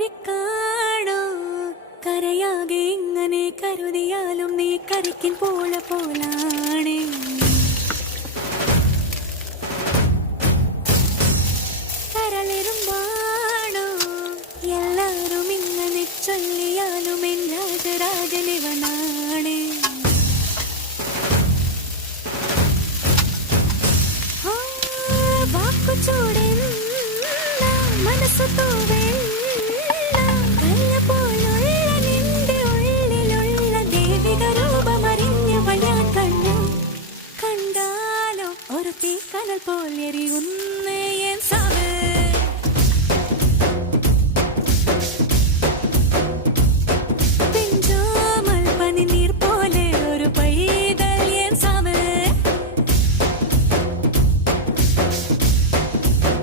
കോരിക്കാണോ കരയാകെ ഇങ്ങനെ കരുതിയാലും നീ കരിക്കിൻ പോലാണ് കരളിരുമ്പാണോ എല്ലാരും ഇങ്ങനെ ചൊല്ലിയാലും എൻ രാജരാജനിവനാണ് വാക്കു ചൂടെന്ന മനസ്സു തൂവെന്ന കല്ല പോലുള്ള നിന്റെ ഉള്ളിലുള്ള ദേവിക രൂപമറിഞ്ഞവൾ ഞാൻ കണ്ടു കണ്ടാലോ ഒരു തീക്കനൽ പോലെ എറിയുന്നു